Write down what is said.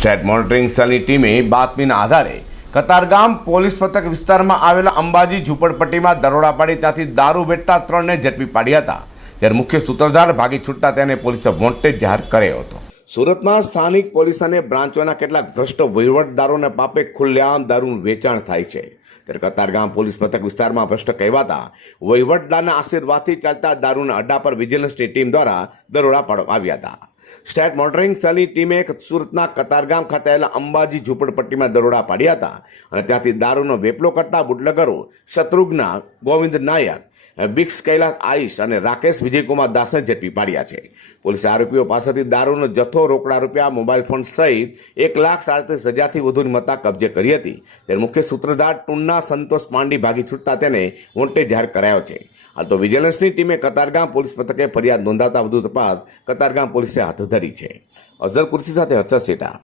State monitoring સેલની ટીમે બાતમીના આધારે કતારગામ પોલીસ મથક વિસ્તારમાં આવેલા અંબાજી ઝૂંપડપટ્ટીમાં દરોડા પાડી ત્યાંથી દારૂ વેચતા ત્રણને ઝડપી પાડ્યા હતા. જ્યારે મુખ્ય સૂત્રધાર ભાગી છૂટતા તેને પોલીસે વોન્ટેડ જાહેર કર્યો હતો. સુરતમાં સ્થાનિક પોલીસ અને બ્રાન્ચોના કેટલાક ભ્રષ્ટ વહીવટદારોને પાપે ખુલ્લેઆમ દારૂનું વેચાણ થાય છે. ત્યારે કતારગામ પોલીસ મથક વિસ્તારમાં ભ્રષ્ટ કહેવાતા વહીવટદારના આશીર્વાદથી ચાલતા દારૂના અડ્ડા પર વિજિલન્સની ટીમ દ્વારા દરોડા પાડવામાં આવ્યા હતા. સ્ટેટ મોનિટરિંગ સેલની ટીમે સુરતના કતારગામ ખાતે આવેલા અંબાજી ઝૂંપડપટ્ટીમાં દરોડા પાડ્યા હતા અને ત્યાંથી દારૂનો વેપલો કરતા બુટલગરો, શત્રુઘ્ના, ગોવિંદ નાયક બિક્સ કૈલાસ આઈશ અને રાકેશ વિજયકુમાર દાસને ઝડપી પાડ્યા છે. પોલીસે આરોપીઓ પાસેથી દારૂનો જથ્થો રોકડા રૂપિયા, મોબાઈલ ફોન સહિત એક લાખ સાડત્રીસ હજારથી વધુની મત્તા કબજે કરી હતી. ત્યારે મુખ્ય સૂત્રધાર ટુન્ના સંતોષ પાંડી ભાગી છૂટતા તેને વોન્ટેડ જાહેર કરાયો છે. હાલ તો વિજિલન્સની ટીમે કતારગામ પોલીસ મથકે ફરિયાદ નોંધાવતા વધુ તપાસ કતારગામ પોલીસે હાથ ધરી છે. અઝર કુર્સી સાથે હર્ષદ સેટા.